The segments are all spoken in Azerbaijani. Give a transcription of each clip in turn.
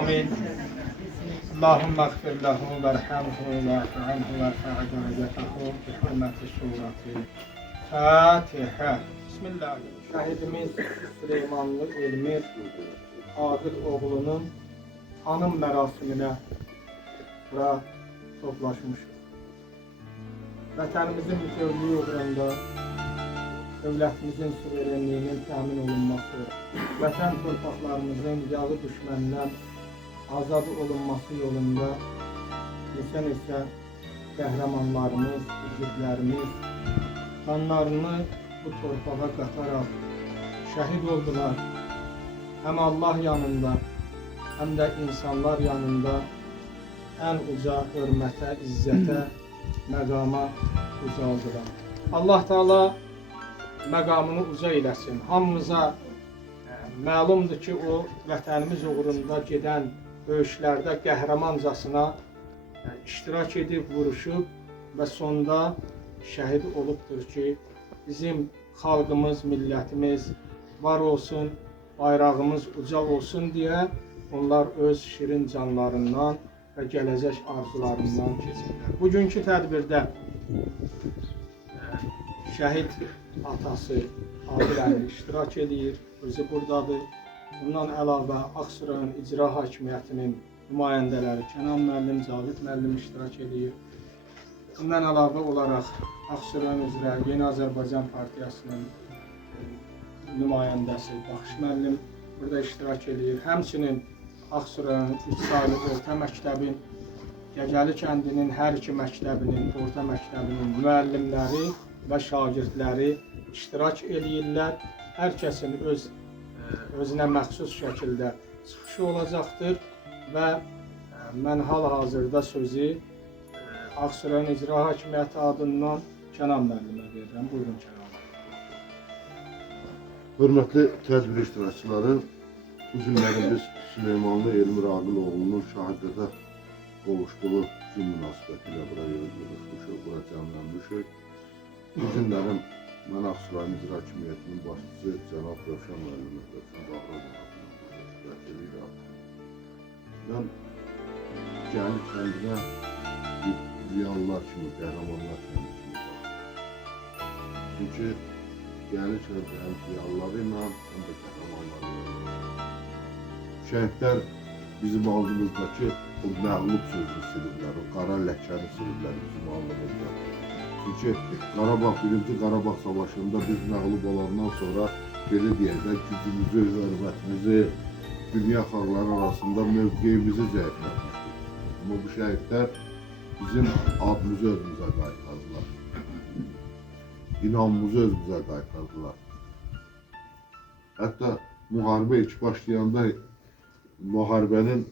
Amin. Allahümme gfir lehu verhamhu ve'fu anhu ve'rfa' derecatahu bi hurmeti surati Fatiha. Bismillahirrahmanirrahim. Şəhidimiz Süleymanlı Elmir Adil oğlunun hanım mərasiminə bura toplaşmışıq. Vətənimizin bütövlüyü uğrunda dövlətimizin suverenliyinin təmin olunması, vətən torpaqlarımızın yağı düşməndən azad olunması yolunda neçə qəhrəmanlarımız, igidlərimiz qanlarını bu torpağa qataraq şəhid oldular. Həm Allah yanında, həm də insanlar yanında ən uca hörmətə, izzətə, məqama ucaldılar. Allah Teala məqamını uca eləsin. Hamımıza məlumdur ki, o vətənimiz uğrunda gedən döyüşlərdə qəhrəmancasına iştirak edib, vuruşub və sonda şəhid olubdur ki, bizim xalqımız, millətimiz var olsun, bayrağımız ucaq olsun deyə onlar öz şirin canlarından və gələcək arzularından keçirlər. Bugünkü tədbirdə şəhid atası Adil əmir iştirak edir, özü buradadır. Bundan əlavə Ağsurayn İcra Hakimiyyətinin nümayəndələri Kənan müəllim, Cavid müəllim iştirak edir. Bundan əlavə olaraq Ağsurayn üzrə Yeni Azərbaycan Partiyasının nümayəndəsi Baxış müəllim burada iştirak edir. Həmçinin Ağsurayn 3 saylı orta məktəbin, Gəgəli kəndinin hər iki məktəbinin, orta məktəbinin müəllimləri və şagirdləri iştirak edirlər. Hər kəsin özünə məxsus şəkildə çıxışı olacaqdır və mən hal-hazırda sözü Ağsurayn İcra Hakimiyyəti adından Kənan müəllimə verirəm. Buyurun Kənan müəllim. Hörmətli tədbir iştirakçıları, bu günləri biz Süleymanlı Elmir Adil oğlunun şəhadətə qovuşduğu gün münasibətilə buraya yığılmışıq, bura cəmlənmişik. Bu günlərim mən Ağsurayn İcra Hakimiyyətinin başçısı cənab Rövşən müəllimə, Rövşən Bağırovuna şikayət edirəm. Mən Gəli kəndinə ziyanlar kimi, qəhrəmanlar kəndi kimi baxıram. Çünki Gəli kəndi həm ziyanları ilə, həm də qəhrəmanları ilə. Şəhidlər bizim aldığımızdakı o məğlub sözü siliblər, o qara ləkəni siliblər bizim aldığımızda. Çünki Qarabağ, 1-ci Qarabağ Savaşında biz məğlub olandan sonra belə deyək də gücümüzü, hörmətimizi, dünya xalqları arasında mövqeyimizi zəiflətmişdik. Amma bu şəhidlər bizim adımızı özümüzə qaytardılar. İnamımızı özümüzə qaytardılar. Hətta müharibə ilk başlayanda müharibənin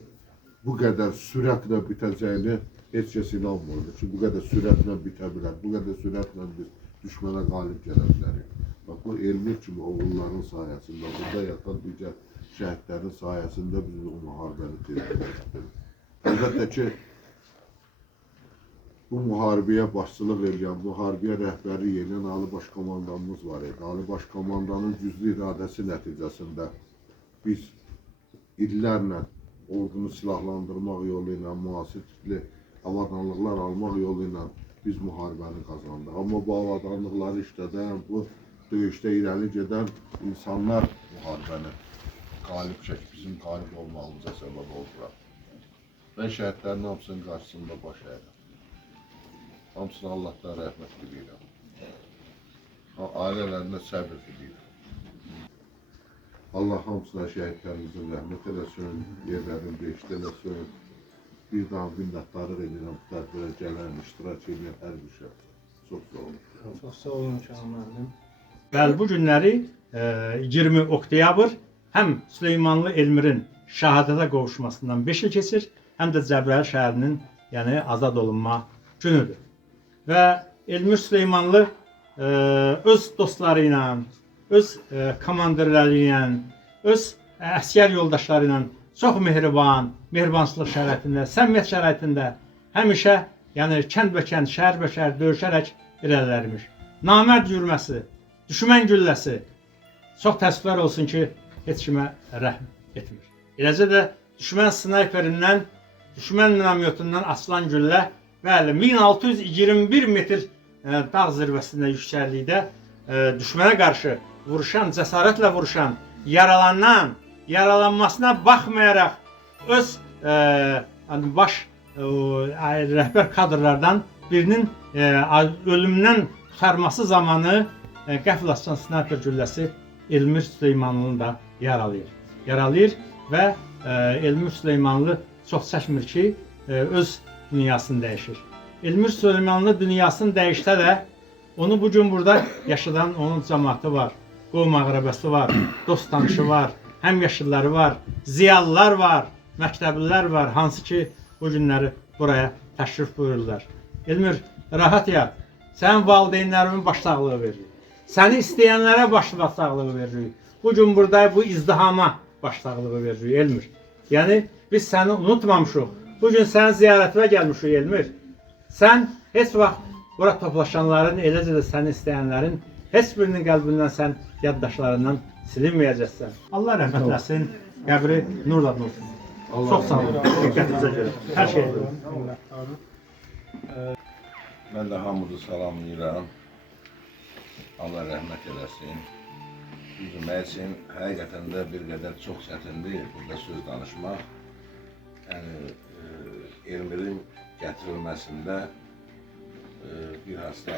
bu qədər sürətlə bitəcəyini heç kəs inanmırdı ki, bu qədər sürətlə bitə bilər, bu qədər sürətlə biz düşmənə qalib gələ bilərik. Bax, bu Elmir kimi oğulların sayəsində, burada yatan digər şəhidlərin sayəsində biz bu müharibəni tezləşdirdik. Əlbəttə ki, bu müharibəyə başçılıq edən, müharibəyə rəhbərlik edən Ali Baş Komandanımız var idi. Ali Baş Komandanın güclü iradəsi nəticəsində biz illərlə ordunu silahlandırmaq yolu ilə, müasir tipli avadanlıqlar almaq yolu ilə biz müharibəni qazandıq. Amma bu avadanlıqları işlədən, bu döyüşdə irəli gedən insanlar müharibəni qalib çəkib, bizim qalib olmağımıza səbəb oldular. Mən şəhidlərin hamısının qarşısında baş əyirəm. Hamısına Allahdan rəhmət diləyirəm. Ailələrinə səbir diləyirəm. Allah hamısına şəhidlərimizin rəhmət eləsin, yerlərini behişt eləsin. Bir daha minnətdarlıq edirəm bu tədbirə gələn, iştirak edən hər bir şəxs. Çox sağ olun. Çox sağ olun Kənan müəllim. Bəli, bu günləri 20 oktyabr həm Süleymanlı Elmirin şəhadətə qovuşmasından 5 il keçir, həm də Cəbrayıl şəhərinin, yəni azad olunma günüdür. Və Elmir Süleymanlı öz dostları ilə, öz komandirləri ilə, öz əsgər yoldaşları ilə çox mehribançılıq şəraitində, səmiyyət şəraitində həmişə yəni kənd və kənd, şəhər və şəhər döyüşərək irəlilərmiş. Namərd yürüməsi, düşmən gülləsi çox təəssüflər olsun ki, heç kimə rəhm etmir. Eləcə də düşmən snayperindən, düşmən minomyotundan açılan güllə, bəli, 1621 metr dağ zirvəsində yüksəklikdə düşmənə qarşı vuruşan, cəsarətlə vuruşan, yaralanmasına baxmayaraq öz baş rəhbər kadrlardan birinin ölümdən qurtarması zamanı qəfil açılan snayper gülləsi Elmir Süleymanlını da yaralayır və Elmir Süleymanlı çox çəkmir ki, öz dünyasını dəyişir. Elmir Süleymanlı dünyasını dəyişsə də, onu bugün burada yaşadan onun cəmaatı var, qovm əqrəbəsi var, dost tanışı var, həmyaşıdları var, ziyalılar var, məktəblilər var, hansı ki, bu günləri buraya təşrif buyururlar. Elmir, rahat yat. Sənin valideynlərimin başsağlığı veririk. Səni istəyənlərə başsağlığı veririk. Bugün burada bu izdihama başsağlığı veririk, Elmir. Yəni, biz səni unutmamışıq. Bugün sənin ziyarətinə gəlmişik, Elmir. Sən heç vaxt bura toplaşanların, eləcə də səni istəyənlərin heç birinin qəlbindən sən yaddaşlarından silinməyəcəksən. Allah rəhmət eləsin, qəbri nurla olsun. Çox sağ olun, diqqətinizə görə. Hər şey edir. Mən də hamısı salamlayıram. Allah rəhmət eləsin. Üzmək üçün həqiqətən də bir qədər çox çətindir burada söz danışmaq. Yəni, Elmirin gətirilməsində bir hasta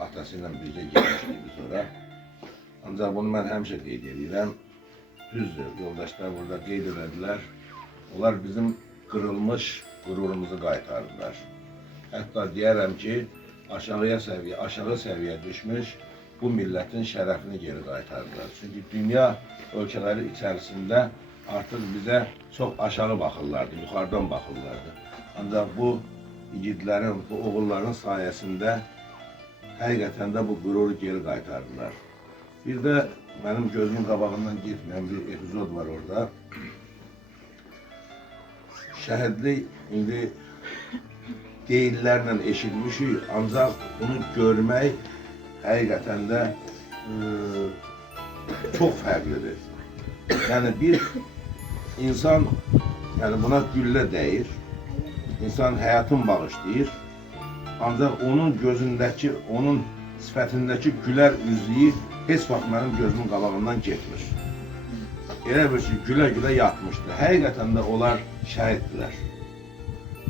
atası ilə birgə getmişdik biz ora. Ancaq bunu mən həmişə qeyd edirəm. Düzdür, yoldaşlar burada qeyd elədilər. Onlar bizim qırılmış qürurumuzu qaytardılar. Hətta deyərəm ki, aşağı səviyyə düşmüş bu millətin şərəfini geri qaytardılar. Çünki dünya ölkələri içərisində artıq bizə çox aşağı baxırlardı, yuxarıdan baxırlardı. Ancaq bu igidlərin, bu oğulların sayəsində həqiqətən də bu qüruru geri qaytardılar. Bir də mənim gözümün qabağından getməyən bir epizod var orada. Şəhidlik indi deyillərlə eşitmişik, ancaq bunu görmək həqiqətən də çox fərqlidir. Yəni bir insan buna güllə dəyir, insan həyatını bağışlayır, ancaq onun gözündəki, onun sifətindəki gülər üzlüyü heç vaxt mənim gözümün qabağından getmir. Elə bir ki, gülə-gülə yatmışdı. Həqiqətən də onlar şəhiddirlər.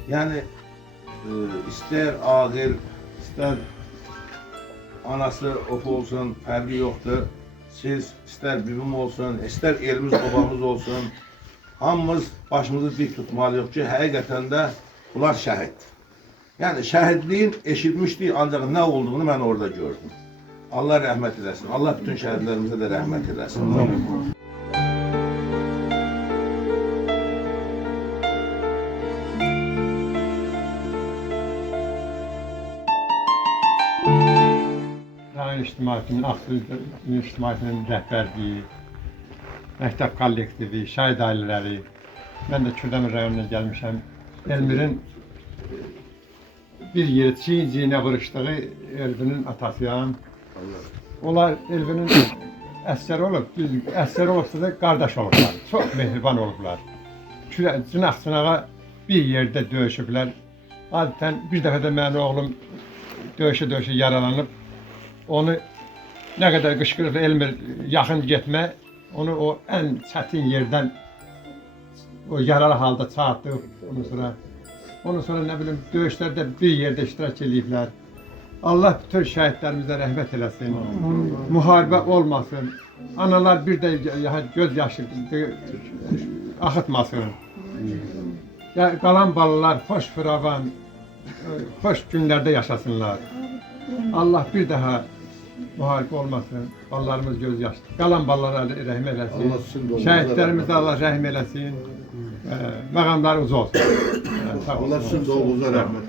Yəni, istər ağır, istər anası oxu olsun, fərqi yoxdur. Siz istər bibim olsun, istər elimiz, obamız olsun, hamımız başımızı dik tutmalıyıq ki, həqiqətən də bunlar şəhid. Yəni, şəhidliyin eşitmişdik, ancaq nə olduğunu mən orada gördüm. Allah rəhmət eləsin. Allah bütün şəhidlərimizə də rəhmət eləsin. Rayon İctimaiyyətinin, Ağsuyu İctimaiyyətinin rəhbərliyi, məktəb kollektivi, şəhid ailələri, mən də Kürdəmir rayonuna gəlmişəm. Elmirin bir yetişiyinə vuruşduğu Elvinin atasıyam. Onlar Elvinin əsgər olub, əsgər olubsa da qardaş olublar, çox mehriban olublar. Cınaq-cınağa bir yerdə döyüşüblər. Adətən bir dəfə də mənim oğlum döyüşə yaralanıb. Onu nə qədər qışqırıb Elmir yaxın getmə, onu o ən çətin yerdən o yaralı halda çağırtdıq. Ondan sonra nə bilim döyüşlərdə bir yerdə iştirak ediblər. Allah bütün şəhidlərimizə rəhmət eləsin. Müharibə olmasın. Analar bir də göz yaşı axıtmasın. Qalan balalar xoş firavan, xoş günlərdə yaşasınlar. Allah bir daha müharibə olmasın. Balalarımız göz yaşı. Qalan balalara rəhm eləsin. Şəhidlərimizə Allah rəhm eləsin. Məqamları uzun olsun. Allah sizin doğunuza rəhmət.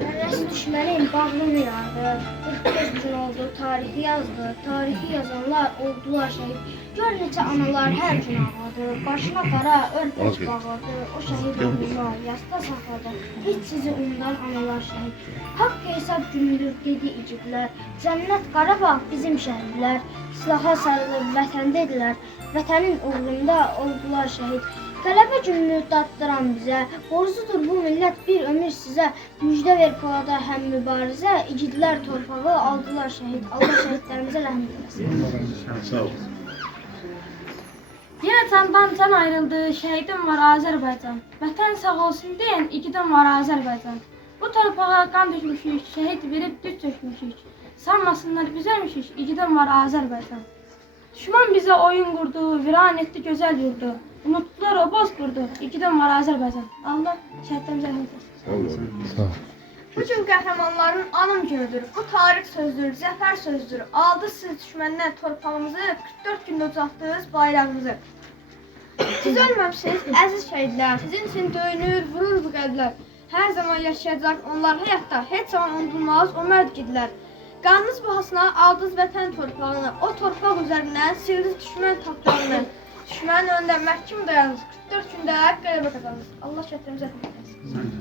Rəs düşmənin bağrını yardı, 45 gün oldu, tarixi yazdı, tarixi yazanlar oldular şəhid. Gör necə analar hər gün ağladı, başına qara örpək bağladı, o şəhid oğlunu yasta saxladı, heç sizi unudan analar şəhid. Haqq hesab günüdür dedi igidlər, cənnət Qarabağ bizim şəhidlər, silaha sarılıb vətəndədirlər, vətənin uğrunda oldular şəhid. Qələbə gününü daddıran bizə, borcudur bu millət bir ömür sizə. Müjdə ver polada həm mübarizə, igidlər torpağı aldılar şəhid. Allah şəhidlərimizə rəhm eləsin. Sağ ol. Yenə candan can ayrıldı, şəhidim var Azərbaycan. Vətən sağ olsun deyən igidim var Azərbaycan. Bu torpağa qan dökmüşük, şəhid verib düz çökmüşük. Sanmasınlar bizəmişik, igidim var Azərbaycan. Düşman bizə oyun qurdu, viran etdi gözəl yurdu. Unutdular o boz qurdu, igidim var Azərbaycan. Allah şəhidlərimizə rəhmət etsin. Sağ ol. Bu gün qəhrəmanların anım günüdür. Bu tarix sözdür, zəfər sözdür. Aldı siz düşməndən torpağımızı, 44 gündə ucaltdınız bayrağımızı. Siz ölməmişsiniz, əziz şəhidlər. Sizin üçün döyünür, vurur bu qəlblər. Hər zaman yaşayacaq onlar həyatda. Heç zaman unudulmaz o mərd gidlər. Qanınız bahasına aldınız vətən torpağını. O torpaq üzərindən sildiniz düşmən tapdağını. Düşmənin önündə məhkum dayanınız. 44 gündə qələbə qazandınız. Allah şəhidlərimizə rəhmət etsin.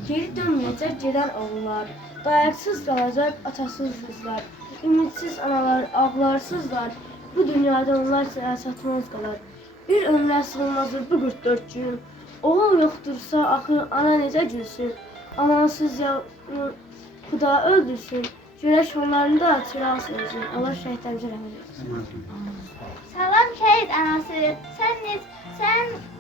Geri dönməyəcək gedər oğullar, dayaqsız qalacaq atasız qızlar, ümidsiz analar, ağlarsızlar, bu dünyada onlar siyasətimiz qalar. Bir ömrə sığmazdır bu 44 gün, oğul yoxdursa axı ana necə gülsün, anasız xuda öldürsün, görək onların da çıraq sönsün, Allah şəhidlərimizə rəhmət etsin. Salam şəhid anası,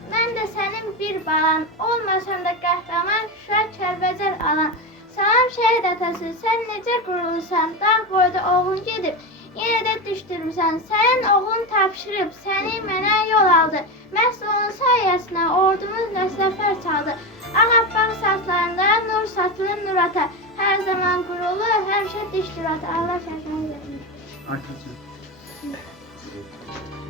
mən də sənin bir balan, olmasan da qəhrəman Şuşa Kəlbəcər alan. Salam şəhid atası, sən necə qurulsan, dağ boyda oğlun gedib, yenə də düşdürmüsən. Sənin oğlun tapşırıb, səni mənə yol aldı. Məhz onun sayəsində ordumuz nə zəfər çaldı. Ağappaq saçlarında nur saçılır Nurata. Hər zaman qurulu, həmişə dişdir ata. Allah şəhidlərimizə.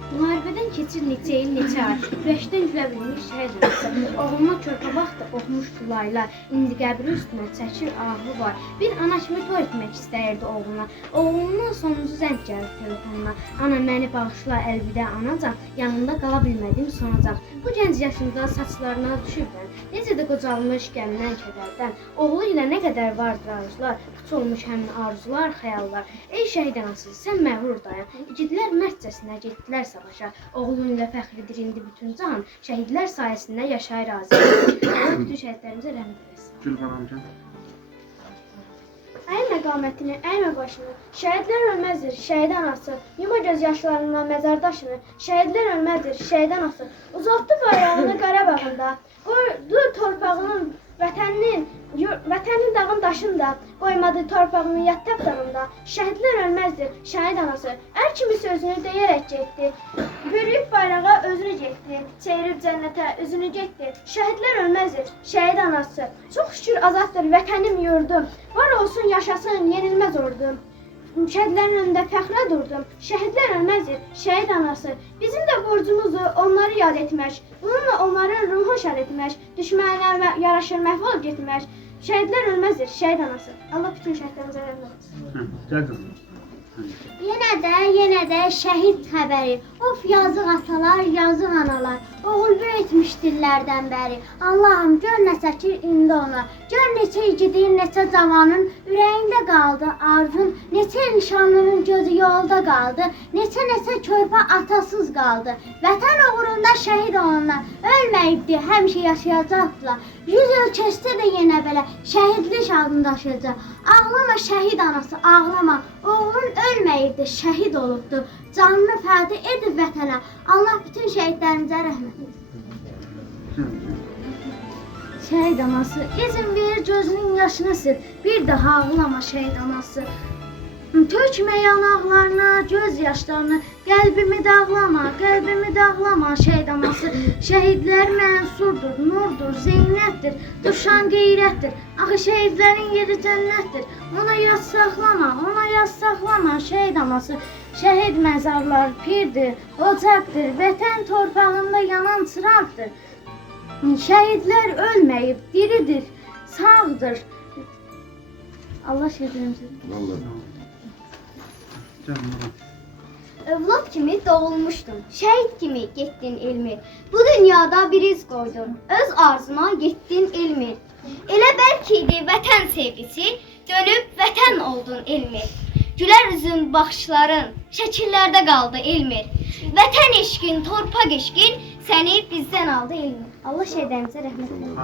Müharibədən keçir neçə il, neçə ay, ürəkdən gülə bilmiş şəhid olsa. Oğluma körpə vaxtda oxumuşdu laylar, indi qəbri üstünə çəkir ağlı var. Bir ana kimi toy etmək istəyirdi oğluna. Oğlundan sonuncu zəng gəldi telefonuna. Ana məni bağışla əlvidə anacan, yanında qala bilmədim sonacan. Bu gənc yaşında saçlarına düşübdən, necə də qocalmış gəmindən kədərdən. Oğlu ilə nə qədər vardır arzular, puç olmuş həmin arzular, xəyallar. Ey şəhid anası, sən məğrur dayan, igidlər mərdcəsinə getdilər savaşa. Oğlun ilə fəxridir indi bütün cahan, şəhidlər sayəsində yaşayır razı. Allah bütün şəhidlərimizə rəhmət eləsin. Əymə qamətini, əymə başını, şəhidlər ölməzdir, şəhid anası. Yuma göz yaşlarından məzardaşını, şəhidlər ölməzdir, şəhid anası. Uzatdı bayrağını Qarabağında, qoydu torpağının, vətənin dağın daşında, qoymadı torpağını yat tapdağında. Şəhidlər ölməzdir, şəhid anası. Ər kimi sözünü deyərək getdi, bürüyüb bayrağa özünü getdi, çevirib cənnətə üzünü getdi. Şəhidlər ölməzdir, şəhid anası. Çox şükür azaddır vətənim yurdum, var olsun yaşasın yenilməz ordum. Şəhidlərin önündə fəxrə durdum, şəhidlər ölməzdir, şəhid anası. Bizim də borcumuzdur onları yad etmək, bununla onların ruhu şad etmək, düşmənlərə yaraşır məhv olub getmək. Şəhidlər ölməzdir, şəhid anası. Allah bütün şəhidlərimizə rəhmət etsin. Yenə də şəhid xəbəri. Of yazıq atalar, yazıq analar. Oğul böyütmüş dillərdən bəri. Allahım gör nə çəkir indi ona. Gör neçə igidin, neçə cavanın ürəyində qaldı arzun. Neçə nişanlının gözü yolda qaldı. Neçə körpə atasız qaldı. Vətən uğrunda şəhid olanlar ölməyibdi, həmişə yaşayacaqdılar. 100 il keçsə də yenə belə şəhidlik adını daşıyacaq. Ağlama şəhid anası, ağlama. Oğlun ölməyibdi, şəhid olubdu. Canını fəda edib vətənə. Allah bütün şəhidlərimizə rəhmət etsin. Şəhid anası, izin ver gözünün yaşını sil. Bir daha ağlama şəhid anası. Tökmə yanaqlarına, göz yaşlarını, qəlbimi dağlama şəhid anası. Şəhidlər mənsurdur, nurdur, zeynətdir, düşan qeyrətdir. Axı şəhidlərin yeri cənnətdir. Ona yaz saxlama şəhid anası. Şəhid məzarlar pirdir, ocaqdır, vətən torpağında yanan çıraqdır. Şəhidlər ölməyib, diridir, sağdır. Allah şəhidlərimizə. Övlad kimi doğulmuşdun, şəhid kimi getdin elmi. Bu dünyada bir iz qoydun, öz arzuna getdin elmi. Elə bəlkə idi vətən sevgisi, dönüb vətən oldun elmi. Gülər üzün baxışların, şəkillərdə qaldı elmi. Vətən eşqin, torpaq eşqin, səni bizdən aldı elmi. Allah şəhidlərimizə rəhmət eləsin.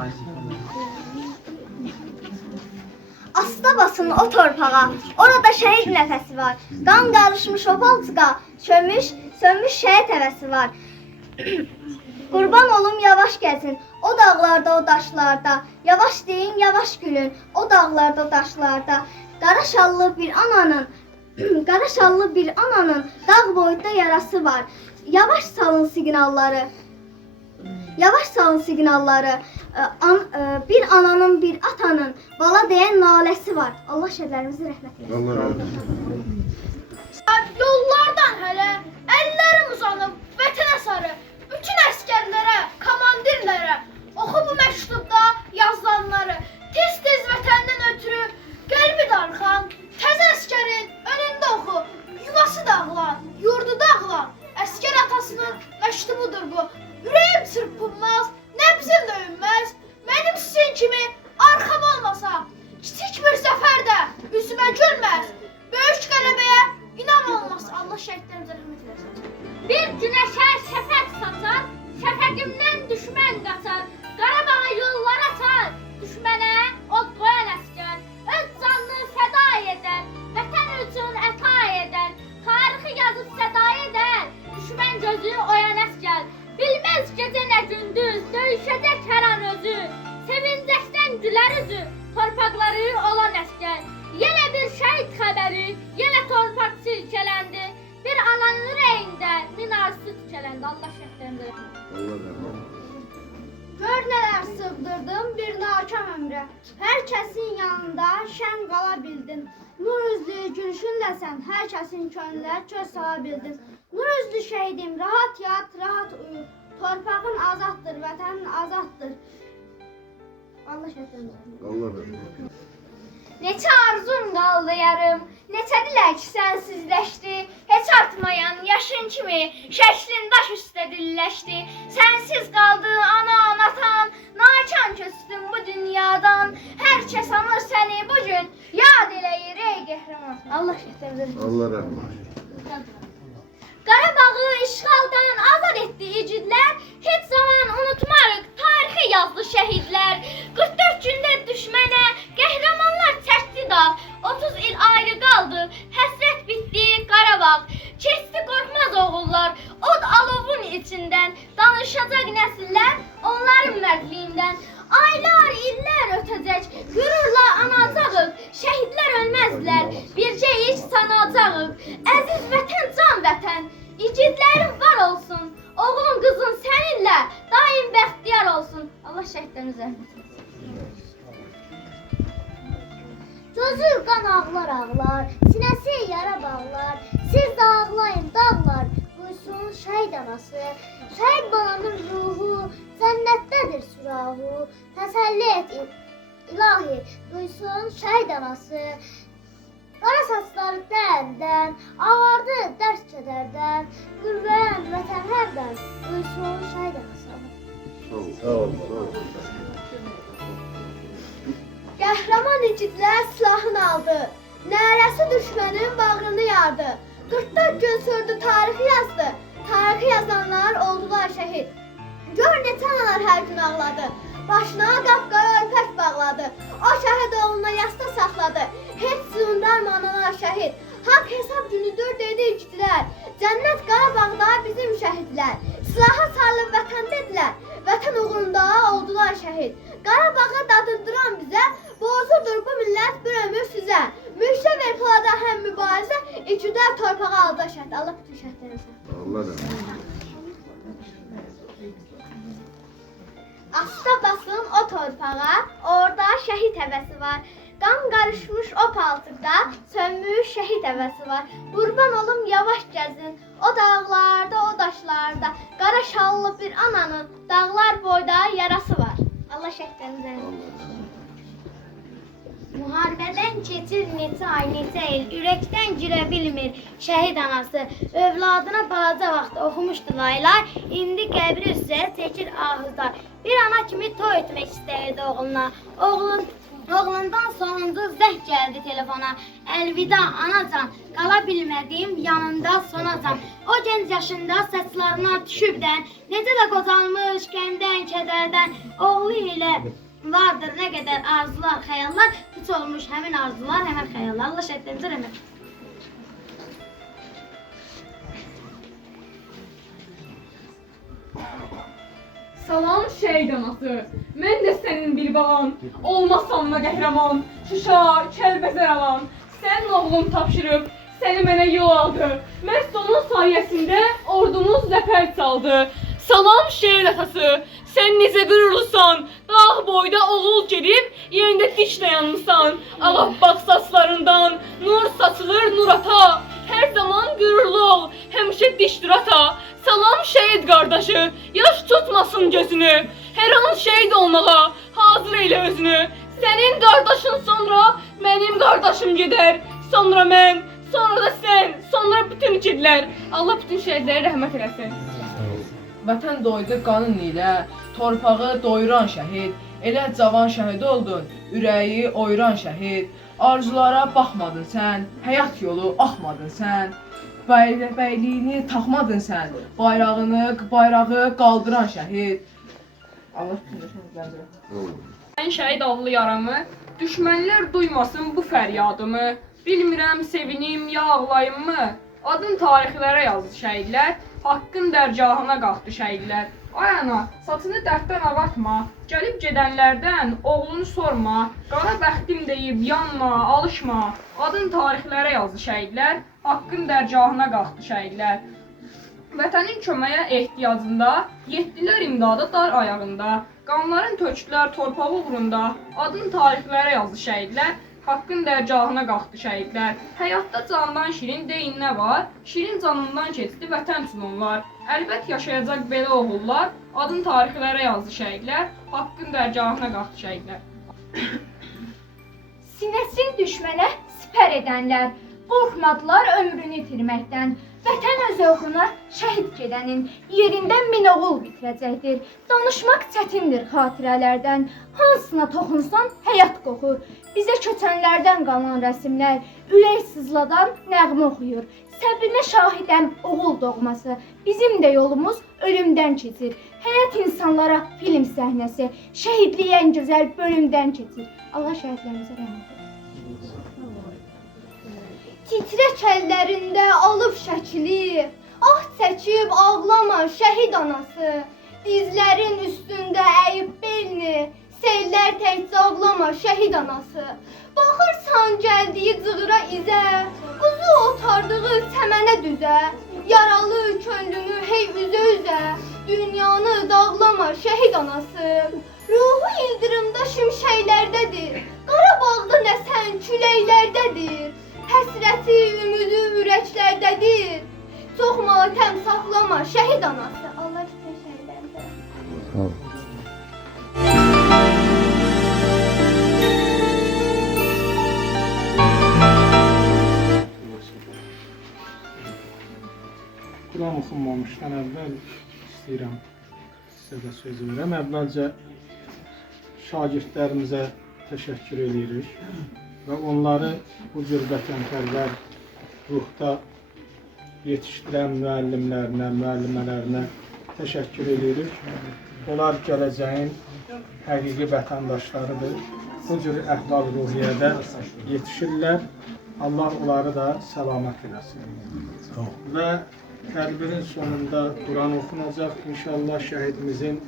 Asta basın o torpağa, orada şəhid nəfəsi var. Qan qarışmış o palçığa, sönmüş şəhid həvəsi var. Qurban olum yavaş gəzin, o dağlarda, o daşlarda. Yavaş deyin, yavaş gülün, o dağlarda, o daşlarda. Qara şallı bir ananın dağ boyunda yarası var. Yavaş salın siqnalları. Yavaş salın siqnalları. Bir ananın, bir atanın bala deyən naləsi var. Allah şəhidlərimizə rəhmət eləsin. Allah razı olsun. Yollardan hələ əllərim uzanıb vətənə sarı. Bütün əskərlərə, komandirlərə oxu bu məktubda yazılanları. Tez-tez vətəndən ötürü qəlbi darxan, təzə əskərin önündə oxu. Yuvası dağılan, yurdu dağılan, əskər atasının məktubudur bu. Ürəyim çırpınmaz, nəbzim döyünməz. Mənim sizin kimi arxam olmasa, kiçik bir zəfərdə üzümə gülməz. Böyük qələbəyə inam olmaz. Allah şəhidlərimizə rəhmət eləsin. Bir günəşə şəfəq saçar, şəfəqimdən düşmən qaçar. Qarabağa yollar açar, düşmənə od qoyan əskər. Öz canını fəda edən, vətən üçün əta edən, tarixi yazıb səda edən, düşmən gözü oyan əskər. Bilməz gecə nə gündüz, döyüşəcək hər an özü. Sevincəkdən gülər üzü, torpaqları olan əskər. Yenə bir şəhid xəbəri, yenə torpaq silkələndi. Bir ananın ürəyində minarsı tükələndi. Allah şəhidlərimizə rəhmət. Allah razı olsun. Gör nələr sığdırdım bir nakam ömrə. Hər kəsin yanında şən qala bildim. Nur üzlü gülüşünlə sən hər kəsin könlünə göz sala bildin. Nur üzlü şəhidim, rahat yat, rahat uyu. Torpağın azaddır, vətənin azaddır. Allah şəhidlərimizə rəhmət. Allah razı olsun. Neçə arzum qaldı yarım, neçə dilək sənsizləşdi. Heç artmayan yaşın kimi şəklin daş üstə dilləşdi. Sənsiz qaldı ana anatan, nakan köçdüm bu dünyadan. Hər kəs anır səni bugün, yad eləyir ey qəhrəman. Allah şəhidlərimizə rəhmət. Allah razı olsun. Qarabağı işğaldan azad etdi igidlər. Heç zaman unutmarıq tarixi yazdı şəhidlər. 44 gündə düşmənə qəhrəmanlar çəkdi dağ. 30 il ayrı qaldı, həsrət bitdi Qarabağ. Keçdi qorxmaz oğullar, od alovun içindən. Danışacaq nəsillər onların mərdliyindən. Aylar, illər ötəcək, qürurla anacağıq. Şəhidlər ölməzlər, bircə iş sanacağıq. Əziz vətən, can vətən, igidlərin var olsun. Oğlun, qızın səninlə daim bəxtiyar olsun. Allah şəhidlərimizə rəhmət eləsin. Gözü qan ağlar ağlar, sinəsi yara bağlar. Siz də ağlayın dağlar, duysun şəhid anası. Şəhid balanın ruhu cənnətdədir surahu. Təsəlli et ilahi, duysun şəhid anası. Qara saçları dərdən, ağardı dərs kədərdən. Qürbəyən vətən hərdən, duysun şəhid anası. Sağ ol, sağ ol. Qəhrəman igidlər silahını aldı. Nərəsi düşmənin bağrını yardı. 44 gün sürdü tarixi yazdı. Tarixi yazanlar oldular şəhid. Gör neçə analar hər gün ağladı. Başına qapqara örpək bağladı. O şəhid oğluna yasta saxladı. Heç zündarmı analar şəhid. Haqq hesab günüdür dedi igidlər. Cənnət Qarabağda bizim şəhidlər. Silaha sarılıb vətən dedilər. Vətən uğrunda oldular şəhid. Qarabağa dadındıran bizə, borcudur bu millət bir ömür sizə. Müşə ver polada həm mübarizə, igidlər torpağa aldı şəhid. Allah bütün şəhidlərimizə. Allah razı olsun. Asta basın o torpağa, orada şəhid həvəsi var. Qan qarışmış o palçıqda, sönmüş şəhid həvəsi var. Qurban olum yavaş gəzin, o dağlarda, o daşlarda. Qara şallı bir ananın dağlar boyda yarası var. Allah şəhidlərimizə rəhmət eləsin. Müharibədən keçir neçə ay, neçə il, ürəkdən girə bilmir şəhid anası. Övladına balaca vaxt oxumuşdu laylar, indi qəbri üzrə çəkir ahızlar. Bir ana kimi toy etmək istəyirdi oğluna. Oğlundan sonuncu zəng gəldi telefona. Əlvida anacan, qala bilmədim yanında sonacan. O gənc yaşında saçlarına düşübdən, necə də qocalmış qəmdən, kədərdən. Oğlu ilə vardır nə qədər arzular, xəyallar, heç olmuş həmin arzular, həmin xəyallar. Allah şəhidlərimizə rəhmət etsin. Salam şəhid anası, mən də sənin bir balan, olmasam da qəhrəman, Şuşa, Kəlbəzər alan, sənin oğlun tapşırıb, səni mənə yol aldı, məhz onun sayəsində ordumuz zəfər çaldı. Salam şəhid atası, sən necə qürurlusan, dağ boyda oğul gedib, yerində diş dayanmışsan, ağappaq saçlarından nur saçılır Nurata, hər zaman qürurlu ol, həmişə dişdir ata. Salam şəhid qardaşı, yaş tutmasın gözünü, hər an şəhid olmağa hazır elə özünü. Sənin qardaşın sonra mənim qardaşım gedər, sonra mən, sonra da sən, sonra bütün igidlər. Allah bütün şəhidlərə rəhmət eləsin. Vətən doydu qanın ilə, torpağı doyuran şəhid, elə cavan şəhid oldun, ürəyi oyran şəhid. Arzulara baxmadın sən, həyat yolu axmadın sən. Bəyliyini taxmadın sən, bayrağı qaldıran şəhid. Allah bütün Mən şəhid allı yaramı, düşmənlər duymasın bu fəryadımı. Bilmirəm sevinim ya ağlayım mı? Adın tarixlərə yazdı şəhidlər, haqqın dərgahına qalxdı şəhidlər. Ay ana, saçını dərddən ağartma, gəlib gedənlərdən oğlunu sorma, qara bəxtim deyib yanma, alışma. Adın tarixlərə yazdı şəhidlər, haqqın dərgahına qalxdı şəhidlər. Vətənin köməyə ehtiyacında, yetdilər imdada dar ayağında. Qanların tökdülər torpağı uğrunda, adın tarixlərə yazdı şəhidlər, haqqın dərgahına qalxdı şəhidlər. Həyatda candan şirin deyin nə var? Şirin canından keçdi vətən üçün onlar. Əlbət yaşayacaq belə oğullar, adın tarixlərə yazdı şəhidlər, haqqın dərgahına qalxdı şəhidlər. Sinəsin düşmənə sipər edənlər, qorxmadılar ömrünü itirməkdən. Vətən öz uğruna şəhid gedənin yerindən min oğul bitirəcəkdir. Danışmaq çətindir xatirələrdən, hansına toxunsan həyat qoxur. Bizə köçənlərdən qalan rəsimlər, ürək sızladan nəğmə oxuyur. Səbrinə şahidəm oğul doğması, bizim də yolumuz ölümdən keçir. Həyat insanlara film səhnəsi, şəhidliyə ən gözəl bölümdən keçir. Allah şəhidlərimizə rəhmət etsin. Titrək əllərində alıb şəkili, ah çəkib ağlama şəhid anası. Dizlərin üstündə əyib belini, sellər təkcə ağlama şəhid anası. Baxırsan gəldiyi cığıra izə, quzu otardığı çəmənə düzə. Yaralı könlünü hey üzə-üzə, dünyanı dağlama şəhid anası. Ruhu ildırımda şimşəklərdədir, Qarabağda nəsən küləklərdədir. Həsrəti, ümidi ürəklərdədir. Çox matəm saxlama şəhid anası. Allah bütün şəhidlərimizə. Quran oxunmamışdan əvvəl istəyirəm sizə də söz verirəm. Əvvəlcə şagirdlərimizə təşəkkür edirik və onları bu cür vətənpərvər ruhda yetişdirən müəllimlərinə, müəllimələrinə təşəkkür edirik. Onlar gələcəyin həqiqi vətəndaşlarıdır. Bu cür əhval-ruhiyyədə yetişirlər. Allah onları da səlamət eləsin. Və tədbirin sonunda Quran oxunacaq. İnşallah şəhidimizin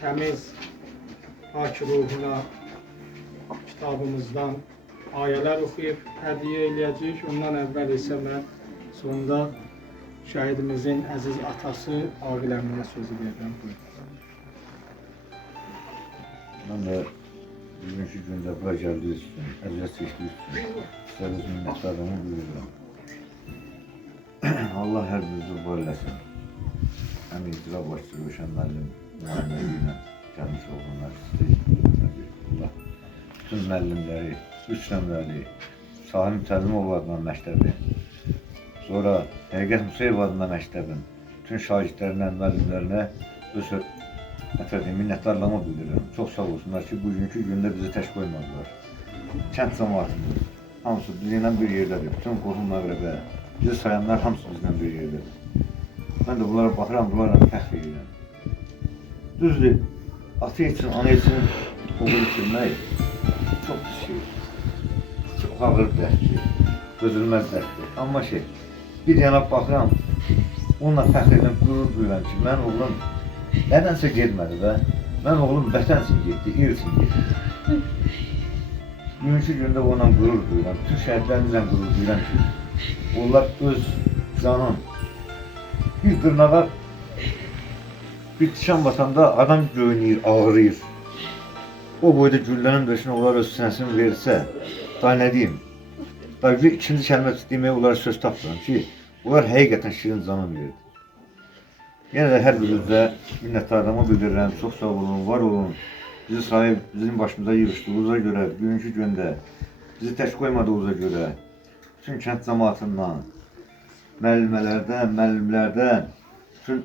təmiz, pak ruhuna kitabımızdan ayələr oxuyub hədiyyə eləyəcək. Ondan əvvəl isə mən sonunda şəhidimizin əziz atası Aqil əminə sözü verirəm. Mən də bugünkü gündə bura gəldiyiniz üçün, əziyyət çəkdiyiniz üçün sizəriz minnətdarlığımı bildirirəm. Allah hər birinizi bol eləsin. Həm icra başçı Rövşən müəllim müəllimləri ilə gəlmiş olanlar Allah bütün müəllimləri, 3 nömrəli Sahim Təlimov adına məktəbi, sonra Həqiqət Musayev adına məktəbin bütün şagirdlərinə, müəllimlərinə öz Efendim, minnətdarlığımı bildirirəm. Çox sağ olsunlar ki, bugünkü gündə bizi tək qoymadılar. Kənd cəmaatımız, hamısı bizimlə bir yerdədir. Bütün qohum məqrəbə, bizi sayanlar hamısı bizlə bir yerdədir. Mən də bunlara baxıram, bunlarla fəxr edirəm. Düzdür, atı üçün, ana üçün oğul itirmək çox pis şeydir. Çox ağır dərddir, dözülməz dərddir. Amma bir yana baxıram, onunla fəxr edirəm, qürur duyuram ki, mən oğlum nədənsə getmədi və mən oğlum vətən üçün getdi, il üçün getdi. Bugünkü gündə onunla qürur duyuram, bütün şəhidlərimizlə qürur duyuram ki, onlar öz canın bir dırnağa bir tişan batanda adam göynəyir, ağrıyır. O boyda güllənin döşünə onlar öz sinəsini verirsə, daha nə deyim? Daha bir ikinci kəlmə deməyə onlara söz tapmıram ki, onlar həqiqətən şirin canı verir. Yenə də hər birinizə minnətdarlığımı bildirirəm, çox sağ olun, var olun. Bizi sahib, bizim başımıza yığışdığınıza görə, bugünkü gündə, bizi tək qoymadığınıza görə, bütün kənd cəmaatından, müəllimələrdən, müəllimlərdən, bütün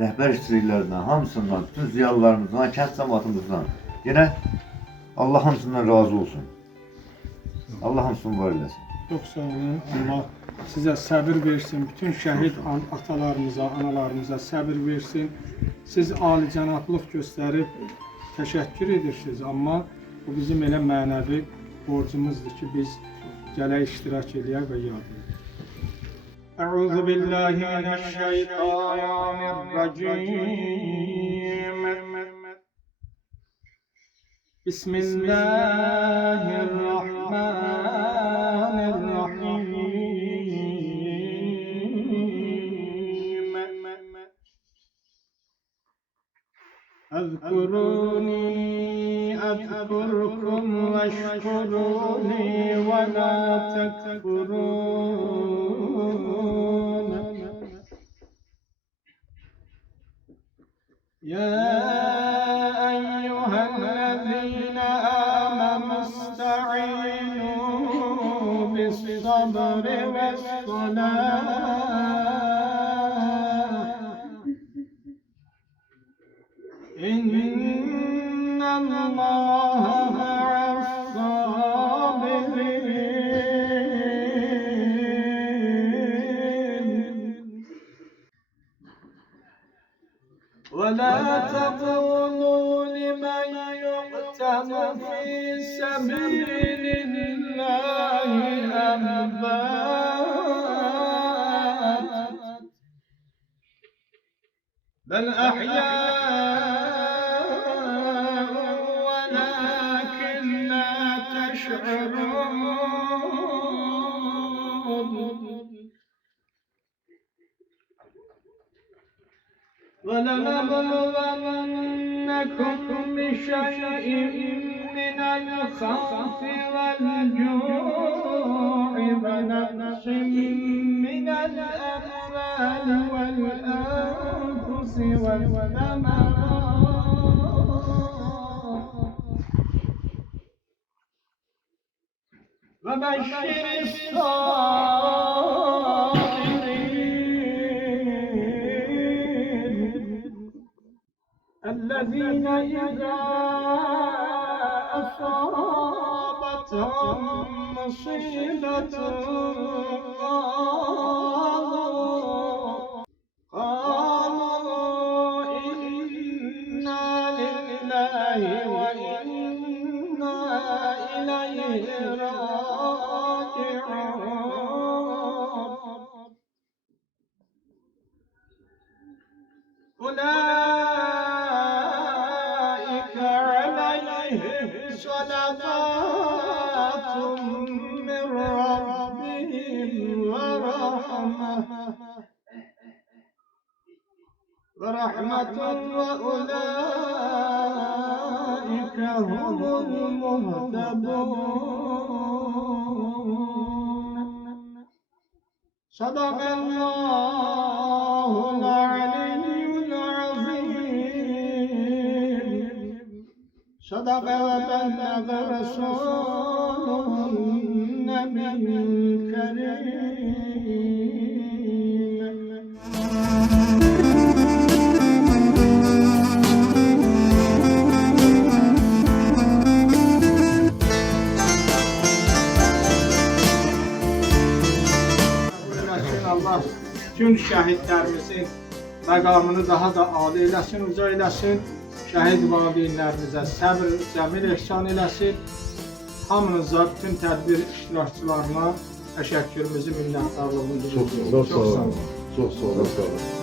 rəhbər işçiliklərindən, hamısından, bütün ziyalılarımızdan, kənd cəmaatımızdan yenə Allah hamısından razı olsun. Allah hamısını var eləsin. Çox sağ olun. Allah sizə səbir versin. Bütün şəhid atalarımıza, analarımıza səbir versin. Siz alicənablıq göstərib təşəkkür edirsiniz. Amma bu bizim elə mənəvi borcumuzdur ki, biz gələk iştirak edək və yad edək. Əuzu billahi mineşşeytanirracim. Bismillahirrahmanirrahim. اذكروني أذكركم واشكروني ولا تكفرون يا أيها الذين آمنوا استعينوا بالصبر والصلاة إن الله مع الصابرين ولا تقولوا لمن يقتل في سبيل الله أموات بل أحياء ولكن لا تشعرون ولنبلونكم بشيء من الخوف والجوع ونقص من الأموال والأنفس والثمرات وبشر الصابرين الذين إذا أصابتهم مصيبة قالوا إنا لله وإنا إليه راجعون أولئك عليهم صلوات من ربهم ورحمة وأولئك هم المهتدون صدق الله العلي العظيم صدق وبلغ رسوله النبي الكريم bütün şəhidlərimizin məqamını daha da ali eləsin, uca eləsin. Şəhid valideynlərimizə səbr, cəmil ehsan eləsin. Hamınıza, bütün tədbir iştirakçılarına təşəkkürümüzü, minnətdarlığımızı Çox sağ olun. Çox sağ olun.